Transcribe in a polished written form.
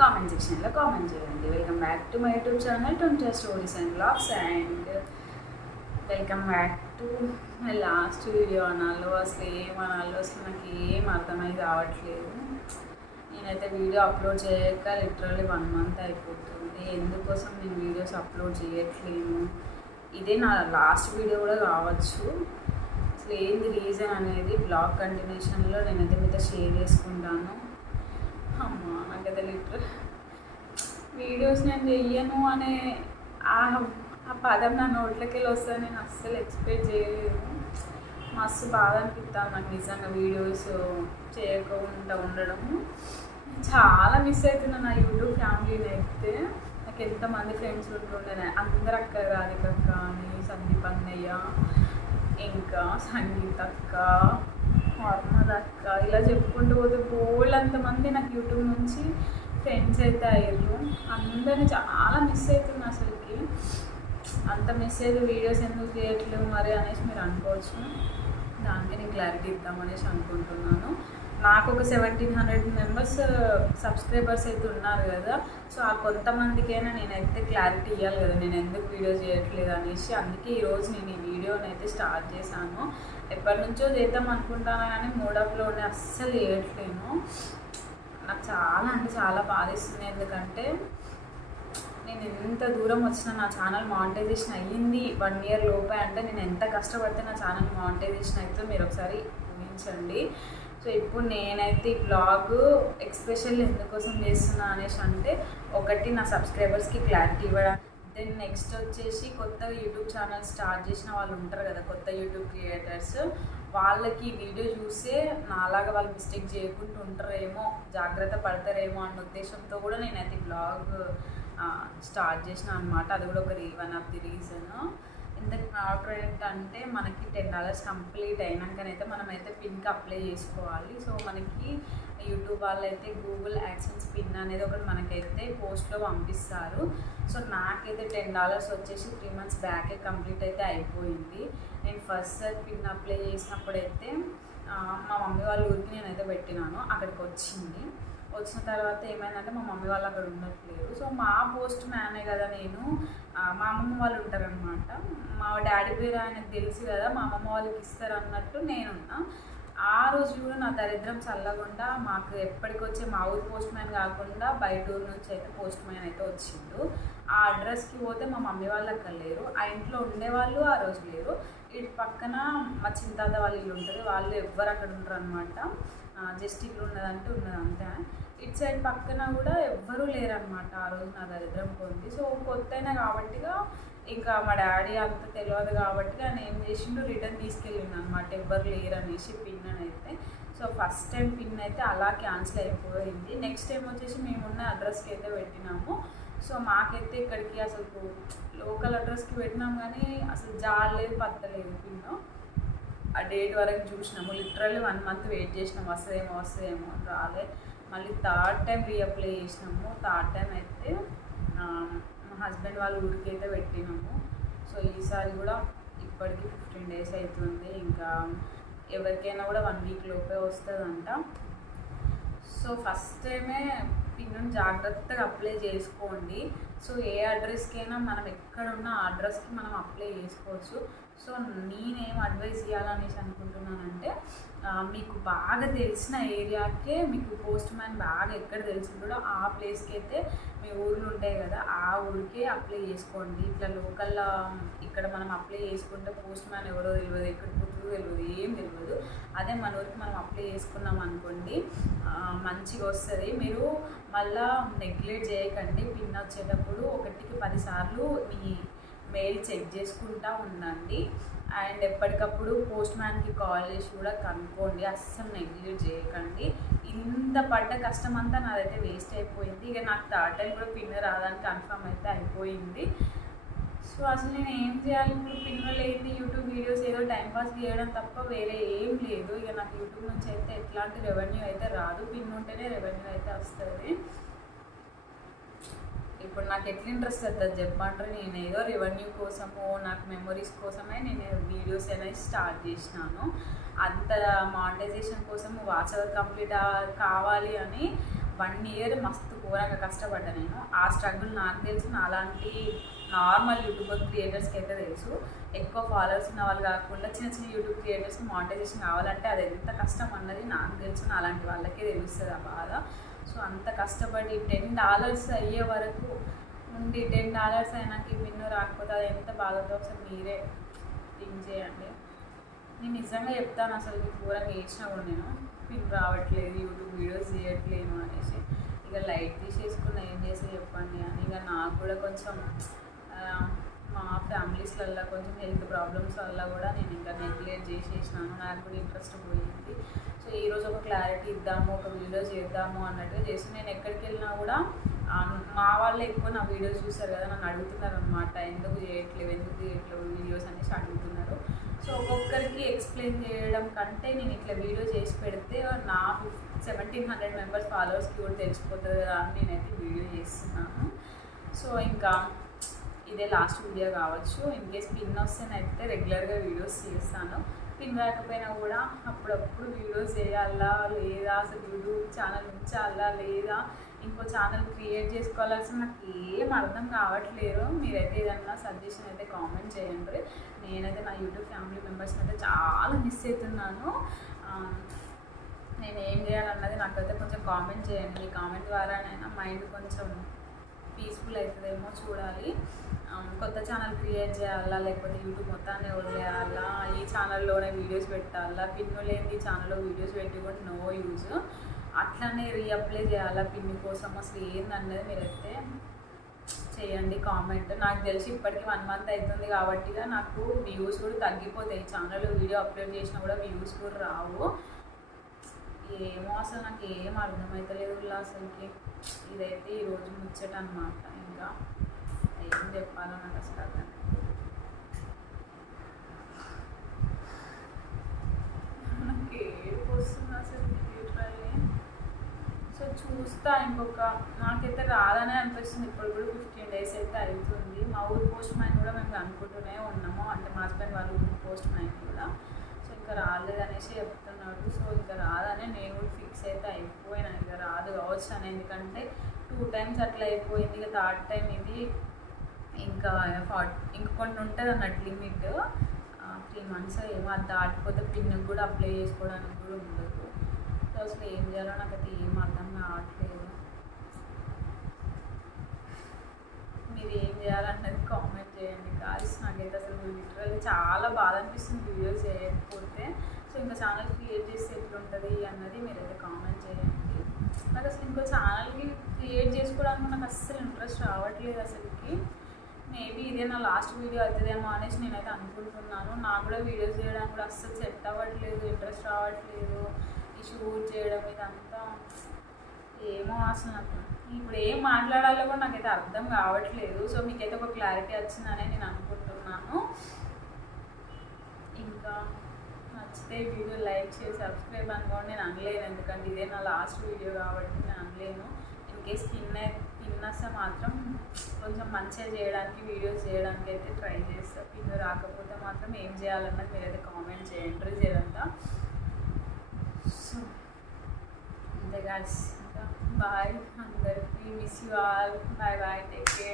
Comment సెక్షన్లో comment చేయండి. Welcome back to my YouTube channel 20 stories and blogs and welcome back to my last video అనాలో అసలు ఏమనాలో అసలు నాకు ఏం అర్థమై కావట్లేదు. నేనైతే వీడియో అప్లోడ్ చేయక లిటరల్లీ 1 మంత్ అయిపోతుంది. ఎందుకోసం నేను వీడియోస్ అప్లోడ్ చేయట్లేను, ఇదే నా లాస్ట్ వీడియో కూడా కావచ్చు. అసలు ఏంది రీజన్ అనేది బ్లాగ్ కంటిన్యూషన్లో నేనైతే మీతో షేర్ చేసుకుంటాను. అమ్మా నాకైతే లిటరల్ వీడియోస్ నేను చెయ్యను అనే ఆ పదం నా నోట్లోకి వెళ్ళి వస్తే నేను అస్సలు ఎక్స్పెక్ట్ చేయలేదు. మస్తు బాధ అనిపిస్తాను నాకు నిజంగా వీడియోస్ చేయకుండా ఉండడము. చాలా మిస్ అవుతున్నా నా యూట్యూబ్ ఫ్యామిలీని. అయితే నాకు ఎంతమంది ఫ్రెండ్స్ ఉంటుండే, అందరు అక్క రాధికక్క అని, సందీప్ అన్నయ్య, ఇంకా సంగీత అక్క, హార్మద్ అక్క, ఇలా చెప్పుకుంటూ పోతే బోల్డ్ అంతమంది నాకు యూట్యూబ్ నుంచి ఫ్రెండ్స్ అయితే అయ్యారు. అందరినీ చాలా మిస్ అవుతున్నా అసలుకి. అంత మిస్ అయితే వీడియోస్ ఎందుకు చేయట్లేవు మరి అనేసి మీరు అనుకోవచ్చు. దానికి నేను క్లారిటీ ఇద్దామనేసి అనుకుంటున్నాను. నాకు ఒక 1700 మెంబర్స్ సబ్స్క్రైబర్స్ అయితే ఉన్నారు కదా, సో ఆ కొంతమందికైనా నేనైతే క్లారిటీ ఇవ్వాలి కదా నేను ఎందుకు వీడియో చేయట్లేదు అనేసి. అందుకే ఈరోజు నేను ఈ వీడియోని అయితే స్టార్ట్ చేశాను. ఎప్పటి నుంచో చేద్దాం అనుకుంటాను కానీ మూడప్లో ఉండి అస్సలు చేయట్లేను. నాకు చాలా అంటే చాలా బాధేస్తుంది. ఎందుకంటే నేను ఎంత దూరం వచ్చినా నా ఛానల్ మానిటైజేషన్ అయ్యింది 1 ఇయర్ లోపే అంటే నేను ఎంత కష్టపడితే నా ఛానల్ మానిటైజేషన్ అయితే మీరు ఒకసారి ఊహించండి. సో ఇప్పుడు నేనైతే ఈ బ్లాగ్ ఎక్స్పెషల్ ఎందుకోసం చేస్తున్నా అనేసి అంటే, ఒకటి నా సబ్స్క్రైబర్స్కి క్లారిటీ ఇవ్వడం, దెన్ నెక్స్ట్ వచ్చేసి కొత్తగా యూట్యూబ్ ఛానల్ స్టార్ట్ చేసిన వాళ్ళు ఉంటారు కదా కొత్త యూట్యూబ్ క్రియేటర్స్, వాళ్ళకి వీడియో చూసే నాలాగా వాళ్ళు మిస్టేక్ చేయకుండా ఉంటారేమో, జాగ్రత్త పడతారేమో అన్న ఉద్దేశంతో కూడా నేనైతే బ్లాగ్ స్టార్ట్ చేసిన అనమాట. అది కూడా ఒక 1 ఆఫ్ ది రీజన్. ఇంతకు ఆర్డర్ అంటే మనకి $10 కంప్లీట్ అయినాకనైతే మనమైతే పిన్కి అప్లై చేసుకోవాలి. సో మనకి యూట్యూబ్ వాళ్ళు అయితే గూగుల్ యాడ్సెన్స్ పిన్ అనేది ఒకటి మనకైతే పోస్ట్లో పంపిస్తారు. సో నాకైతే $10 వచ్చేసి 3 మంత్స్ బ్యాకే కంప్లీట్ అయితే అయిపోయింది. నేను ఫస్ట్ పిన్ అప్లై చేసినప్పుడైతే మా మమ్మీ వాళ్ళ ఊరికి నేనైతే పెట్టినాను. అక్కడికి వచ్చిన తర్వాత ఏమైందంటే మా మమ్మీ వాళ్ళు అక్కడ ఉండట్లేదు. సో మా పోస్ట్ మ్యానే కదా నేను, మా అమ్మమ్మ వాళ్ళు ఉంటారనమాట. మా డాడీ పేరు ఆయనకు తెలుసు కదా, మా అమ్మమ్మ వాళ్ళకి ఇస్తారు అన్నట్టు నేనున్నా. ఆ రోజు కూడా నా దరిద్రం చల్లకుండా మాకు ఎప్పటికొచ్చే మా ఊరు పోస్ట్ మ్యాన్ కాకుండా బయట ఊరు నుంచి అయితే పోస్ట్ మ్యాన్ అయితే వచ్చిండు. ఆ అడ్రస్కి పోతే మా మమ్మీ వాళ్ళు అక్కడ లేరు, ఆ ఇంట్లో ఉండేవాళ్ళు ఆ రోజు లేరు. ఇటు పక్కన మా చింతాత వాళ్ళ ఇల్లు ఉంటుంది, వాళ్ళు ఎవ్వరు అక్కడ ఉండరు అనమాట. జస్ట్ ఇల్లు ఉన్నదంటే ఉన్నదంతే. ఇటు సైడ్ పక్కన కూడా ఎవ్వరూ లేరనమాట. ఆ రోజు నా దరిద్రం పొంది. సో కొత్త అయినా కాబట్టిగా ఇంకా మా డాడీ అంత తెలియదు కాబట్టి ఆయన ఏం చేసిండు, రిటర్న్ తీసుకెళ్ళిండు అనమాట, ఎవ్వరు లేరు అనేసి పిన్ అని అయితే. సో ఫస్ట్ టైం పిన్ అయితే అలా క్యాన్సిల్ అయిపోయింది. నెక్స్ట్ టైం వచ్చేసి మేమున్న అడ్రస్కి అయితే పెట్టినాము. సో మాకైతే ఇక్కడికి అసలు లోకల్ అడ్రస్కి పెట్టినాం కానీ అసలు జాడలేదు పత్తలేదు పిన్. ఆ డేట్ వరకు చూసినాము, లిటరల్లీ 1 మంత్ వెయిట్ చేసినాము, వస్తుందేమో రాలే. మళ్ళీ 3rd టైం రీఅప్లై చేసినాము. 3rd టైం అయితే మా హస్బెండ్ వాళ్ళ ఊరికి అయితే పెట్టినాము. సో ఈసారి కూడా ఇప్పటికి 15 డేస్ అవుతుంది. ఇంకా ఎవరికైనా కూడా 1 వీక్ లోపే వస్తుందంట. సో ఫస్ట్ టైమే పిన్ జాగ్రత్తగా అప్లై చేసుకోండి. సో ఏ అడ్రస్కైనా మనం ఎక్కడున్న ఆ అడ్రస్కి మనం అప్లై చేసుకోవచ్చు. సో నేనేం అడ్వైస్ ఇవ్వాలనేసి అనుకుంటున్నానంటే, మీకు బాగా తెలిసిన ఏరియాకే మీకు పోస్ట్ మ్యాన్ బాగా ఎక్కడ తెలుసుకుంటాడో ఆ ప్లేస్కి అయితే మీ ఊర్లు ఉంటాయి కదా ఆ ఊరికే అప్లై చేసుకోండి. ఇట్లా లోకల్ ఇక్కడ మనం అప్లై చేసుకుంటే పోస్ట్ మ్యాన్ ఎవరో తెలియదు, ఎక్కడ పుట్టుకు తెలియదు, ఏం తెలియదు. అదే మన ఊరికి మనం అప్లై చేసుకున్నాం అనుకోండి మంచిగా వస్తుంది. మీరు మళ్ళీ నెగ్లెక్ట్ చేయకండి. పిన్ వచ్చేటప్పుడు 1కి 10 సార్లు మీ మెయిల్ చెక్ చేసుకుంటూ ఉండండి. అండ్ ఎప్పటికప్పుడు పోస్ట్ మ్యాన్కి కాల్ చేసి కూడా కనుక్కోండి, అస్సలు నెగ్లెక్ట్ చేయకండి. ఇంత పడ్డ కష్టం అంతా నాదైతే వేస్ట్ అయిపోయింది. ఇక నాకు 3rd టైం కూడా పిన్ రాదని కన్ఫర్మ్ అయితే అయిపోయింది. సో అసలు నేను ఏం చేయాలి ఇప్పుడు, పిన్ లేని యూట్యూబ్ వీడియోస్ ఏదో టైంపాస్ చేయడం తప్ప వేరే ఏం లేదు. ఇక నాకు యూట్యూబ్ నుంచి అయితే ఎట్లాంటి రెవెన్యూ అయితే రాదు, పిన్ ఉంటేనే రెవెన్యూ అయితే వస్తుంది. ఇప్పుడు నాకు ఎట్లా ఇంట్రెస్ట్ అవుతుంది చెప్పమంటారు. నేను ఏదో రెవెన్యూ కోసమో నాకు మెమొరీస్ కోసమే నేను వీడియోస్ అనేది స్టార్ట్ చేసినాను. అంత మానిటైజేషన్ కోసం వాచ్ అవర్ కంప్లీట్ కావాలి అని 1 year మస్తు ఘోరంగా కష్టపడ్డా నేను. ఆ స్ట్రగుల్ నాకు తెలుసు. అలాంటి నార్మల్ యూట్యూబర్ క్రియేటర్స్కి అయితే తెలుసు. ఎక్కువ ఫాలోవర్స్ ఉన్న వాళ్ళు కాకుండా చిన్న చిన్న యూట్యూబ్ క్రియేటర్స్కి మానిటైజేషన్ కావాలంటే అది ఎంత కష్టం అన్నది నాకు తెలుసు. అలాంటి వాళ్ళకే తెలుస్తుంది ఆ బాధ. సో అంత కష్టపడి $10 అయ్యే వరకు ఉండి $10 అయినాక విన్ను రాకపోతే అది ఎంత బాధతో ఒకసారి మీరే థింక్ చేయండి. నేను నిజంగా చెప్తాను, అసలు ఘోరంగా వేసినా కూడా నేను పిన్ రావట్లేదు, యూట్యూబ్ వీడియోస్ చేయట్లేను అనేసి ఇక లైట్ తీసేసుకున్న ఏం చేసి చెప్పండి అని. ఇక నాకు కూడా కొంచెం మా ఫ్యామిలీస్లలో కొంచెం హెల్త్ ప్రాబ్లమ్స్ వల్ల కూడా నేను ఇంకా నెగ్లెక్ట్ చేసేసినాను. నాకు కూడా ఇంట్రెస్ట్ పోయింది. సో ఈరోజు ఒక క్లారిటీ ఇద్దాము, ఒక వీడియో చేద్దాము అన్నట్టుగా చేసి నేను ఎక్కడికి వెళ్ళినా కూడా మా వాళ్ళు ఎక్కువ నా వీడియోస్ చూస్తారు కదా, నన్ను అడుగుతున్నారు అనమాట, ఎందుకు చేయట్లేవు వీడియోస్ అనేసి అడుగుతున్నారు. సో ఒక్కొక్కరికి ఎక్స్ప్లెయిన్ చేయడం కంటే నేను ఇట్లా వీడియో చేసి పెడితే నా 1700 మెంబర్స్ ఫాలోవర్స్కి కూడా తెలిసిపోతుంది కదా అని నేనైతే వీడియో చేస్తున్నాను. సో ఇంకా ఇదే లాస్ట్ వీడియో కావచ్చు. ఇన్ కేస్ పిన్ వస్తేనైతే రెగ్యులర్గా వీడియోస్ చేస్తాను. పిన్ రాకపోయినా కూడా అప్పుడప్పుడు వీడియోస్ చేయాలా లేదా, అసలు యూట్యూబ్ ఛానల్ ఉంచాలా లేదా, ఇంకో ఛానల్ క్రియేట్ చేసుకోవాల్సిన నాకు ఏం అర్థం కావట్లేదు. మీరైతే ఏదన్నా సజెషన్ అయితే కామెంట్ చేయండి. నేనైతే నా యూట్యూబ్ ఫ్యామిలీ మెంబర్స్ని అయితే చాలా మిస్ అవుతున్నాను. నేను ఏం చేయాలన్నది నాకైతే కొంచెం కామెంట్ చేయండి. మీ కామెంట్ ద్వారానైనా మైండ్ కొంచెం పీస్ఫుల్ అవుతుందేమో చూడాలి. కొత్త ఛానల్ క్రియేట్ చేయాలా లేకపోతే యూట్యూబ్ మొత్తాన్ని వదిలేయాలా, ఈ ఛానల్లోనే వీడియోస్ పెట్టాలా, పిన్ను లేని ఈ ఛానల్లో వీడియోస్ పెట్టి కూడా నో యూజ్, అట్లనే రీఅప్లై చేయాలా పిన్ కోసం, అసలు ఏందన్నది మీరైతే చేయండి కామెంట్. నాకు తెలిసి ఇప్పటికీ 1 month అవుతుంది కాబట్టి నాకు వ్యూస్ కూడా తగ్గిపోతాయి. ఛానల్లో వీడియో అప్లోడ్ చేసినా కూడా వ్యూస్ కూడా రావు. ఏమో అసలు నాకు ఏం అర్థమవుతలేదు అసలుకి. ఇదైతే ఈరోజు ముచ్చట అనమాట. ఇంకా ఏం చెప్పాలో నాకు అసలు అర్థం. నాకు ఏడుపు వస్తుంది అసలు లిటరల్లీ. సో చూస్తా ఇంకొక, నాకైతే రాదనే అనిపిస్తుంది. ఇప్పుడు కూడా 15 days అయితే అవుతుంది. మా ఊరు పోస్ట్ మ్యాన్ కూడా మేము అనుకుంటూనే ఉన్నాము, అంటే మా హస్బెండ్ వాళ్ళ ఊరు పోస్ట్ మ్యాన్ కూడా. సో ఇంకా రాలేదనేసి చెప్తున్నాడు. సో ఇంకా రాదనే నేను కూడా ఫిక్స్ అయితే అయిపోయినా, ఇంకా రాదు కావచ్చు అని. ఎందుకంటే 2 times అట్లా అయిపోయింది. ఇక 3rd time ఇది ఇంకా కొన్ని ఉంటుంది అన్నట్టు లిమిట్. 3 months ఏమో అది దాటిపోతే పిన్కి కూడా అప్లై చేసుకోవడానికి కూడా ఉండదు. సో అసలు ఏం చేయాలో నాకైతే ఏం అర్థం కావట్లేదు. మీరు ఏం చేయాలన్నది కామెంట్ చేయండి గాయ్స్. నాకైతే అసలు లిటరల్లీ చాలా బాధ అనిపిస్తుంది వీడియోస్ చేయకపోతే. సో ఇంకా ఛానల్ క్రియేట్ చేస్తే ఎట్లుంటుంది అన్నది మీరైతే కామెంట్ చేయండి. నాకు అసలు ఇంకో ఛానల్కి క్రియేట్ చేసుకోవడానికి నాకు అస్సలు ఇంట్రెస్ట్ రావట్లేదు అసలుకి. మేబీ ఇదే నా లాస్ట్ వీడియో అవుతుందేమో అనేసి నేనైతే అనుకుంటున్నాను. నాకు కూడా వీడియోస్ చేయడానికి కూడా అస్సలు సెట్ అవ్వట్లేదు, ఇంట్రెస్ట్ రావట్లేదు. ఈ షూట్ చేయడం ఇదంతా ఏమో అసలు నాకు ఇప్పుడు ఏం మాట్లాడాలో కూడా నాకైతే అర్థం కావట్లేదు. సో మీకైతే ఒక క్లారిటీ వచ్చిందనే నేను అనుకుంటున్నాను. ఇంకా నచ్చితే వీడియో లైక్ చేసి సబ్స్క్రైబ్ అనుకోండి. నేను అనలేను, ఎందుకంటే ఇదే నా లాస్ట్ వీడియో కాబట్టి నేను అనలేను. ఇన్ కేస్ పిన్ వస్తే మాత్రం కొంచెం మంచిగా చేయడానికి వీడియోస్ చేయడానికి అయితే ట్రై చేస్తాను. పిన్ రాకపోతే మాత్రం ఏం చేయాలన్నది మీరైతే కామెంట్ చేయండి రిజల్ట్. సో అంతే గాయ్స్, బాయ్ అందరికీ, miss you all, bye bye, take care.